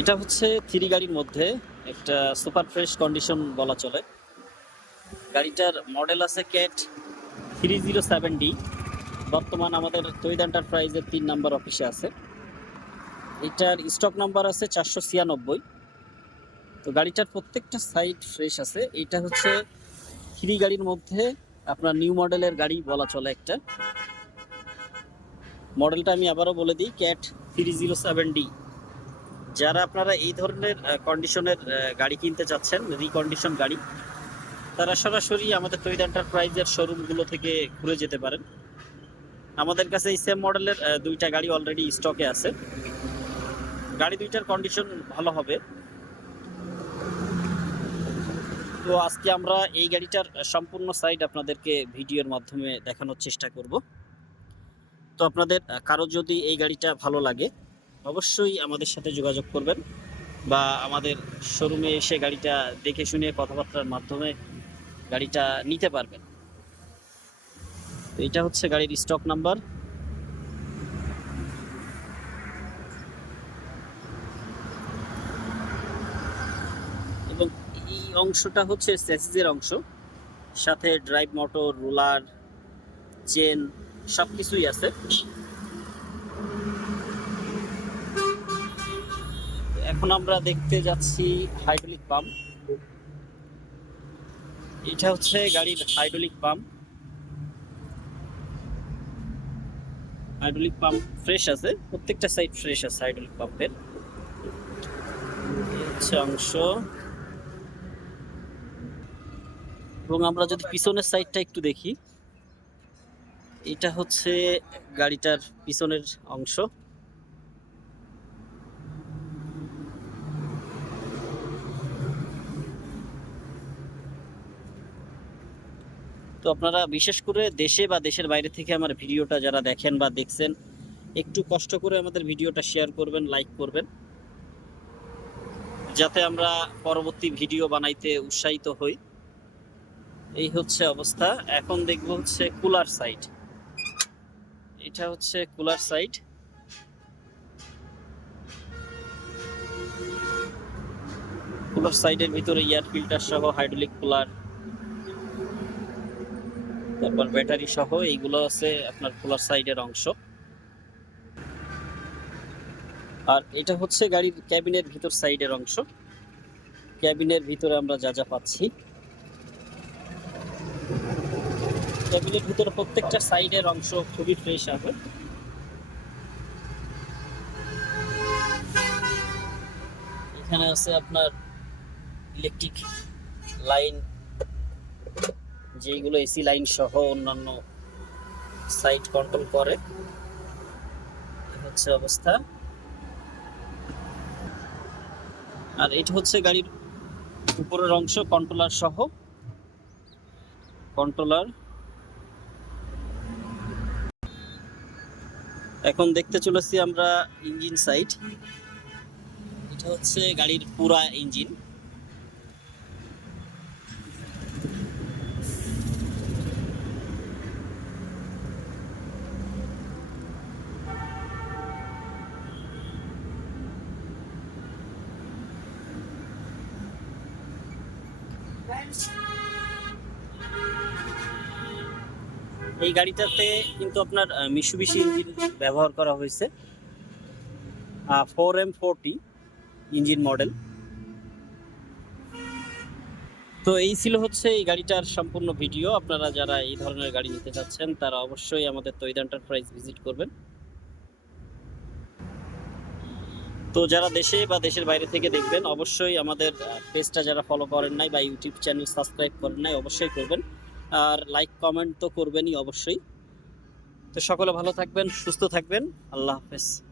এটা হচ্ছে থ্রি গাড়ির মধ্যে একটা সুপার ফ্রেশ কন্ডিশন বলা চলে। গাড়িটার মডেল আছে Cat three zero seven D. বর্তমান আমাদের তৈদ এন্টারপ্রাইজের তিন নাম্বার অফিসে আছে। এটার স্টক নাম্বার আছে চারশো ছিয়ানব্বই। তো গাড়িটার প্রত্যেকটা সাইড ফ্রেশ আছে। এটা হচ্ছে থ্রি গাড়ির মধ্যে আপনার নিউ মডেলের গাড়ি বলা চলে একটা। মডেলটা আমি আবারও বলে দিই, Cat three zero seven D. যারা আপনারা এই ধরনের কন্ডিশনের গাড়ি কিনতে চাচ্ছেন রিকন্ডিশন গাড়ি, তারা সরাসরি আমাদের তৈরি এন্টারপ্রাইজের শোরুমগুলো থেকে ঘুরে যেতে পারেন। আমাদের কাছে এই সেম মডেলের দুইটা গাড়ি অলরেডি স্টকে আছে। গাড়ি দুইটার কন্ডিশন ভালো হবে। তো আজকে আমরা এই গাড়িটার সম্পূর্ণ সাইড আপনাদেরকে ভিডিওর মাধ্যমে দেখানোর চেষ্টা করব। তো আপনাদের কারও যদি এই গাড়িটা ভালো লাগে অবশ্যই আমাদের সাথে যোগাযোগ করবেন বা আমাদের শোরুমে এসে গাড়িটা দেখে শুনে কথাবার্তার মাধ্যমে গাড়িটা নিতে পারবেন। এটা হচ্ছে গাড়ির স্টক নাম্বার এবং এই অংশটা হচ্ছে স্যাসিসের অংশ। সাথে ড্রাইভ মোটর, রোলার, চেন সব কিছুই আছে। এখন আমরা দেখতে যাচ্ছি হাইড্রোলিক পাম্প এটা হচ্ছে গাড়ির hydraulic pump hydraulic pump fresh আছে, প্রত্যেকটা সাইড ফ্রেশ আছে হাইড্রোলিক পাম্পের হচ্ছে অংশ। এবং আমরা যদি পিছনের সাইডটা একটু দেখি, এটা হচ্ছে গাড়িটার পিছনের অংশ। তো আপনারা বিশেষ করে দেশে বা দেশের বাইরে থেকে আমার ভিডিওটা যারা দেখেন বা দেখছেন, একটু কষ্ট করে আমাদের ভিডিওটা শেয়ার করবেন লাইক করবেন। যাতে আমরা পরবর্তী ভিডিও বানাইতে উৎসাহিত হই। এই হচ্ছে অবস্থা। এখন দেখব হচ্ছে কুলার সাইড এটা হচ্ছে কুলার সাইড কুলার সাইডের ভিতরে এয়ার ফিল্টার সহ হাইড্রোলিক কুলার তারপর ব্যাটারি সহ এইগুলো আছে আপনার কুলার সাইডের অংশ। আর এটা হচ্ছে গাড়ির ক্যাবিনের ভিতর সাইডের অংশ। ক্যাবিনের ভিতরে আমরা যা যা পাচ্ছি। ক্যাবিনের ভিতরে প্রত্যেকটা সাইডের অংশ খুবই ফ্রেশ হবে। এখানে আছে আপনার ইলেকট্রিক লাইন যেগুলো এসি লাইন সহ অন্যান্য সাইট কন্ট্রোল করে। হচ্ছে অবস্থা। আর এটা হচ্ছে গাড়ির উপরের অংশ কন্ট্রোলার সহ। কন্ট্রোলার এখন দেখতে চলেছি আমরা ইঞ্জিন সাইড এটা হচ্ছে গাড়ির পুরা ইঞ্জিন এই গাড়িটাতে কিন্তু আপনার মিশুবিশি ইঞ্জিন ব্যবহার করা হয়েছে। Four M forty engine model. তো এই ছিল হচ্ছে এই গাড়িটার সম্পূর্ণ ভিডিও। আপনারা যারা এই ধরনের গাড়ি নিতে চাচ্ছেন, তারা অবশ্যই আমাদের তৈদ এন্টারপ্রাইজ ভিজিট করবেন। তো যারা দেশে বা দেশের বাইরে থেকে দেখবেন, অবশ্যই আমাদের পেজটা যারা ফলো করেন নাই বা ইউটিউব চ্যানেল সাবস্ক্রাইব করেন নাই, অবশ্যই করবেন। আর লাইক কমেন্ট তো করবেনই অবশ্যই। তো সকলে ভালো থাকবেন, সুস্থ থাকবেন। আল্লাহ হাফেজ।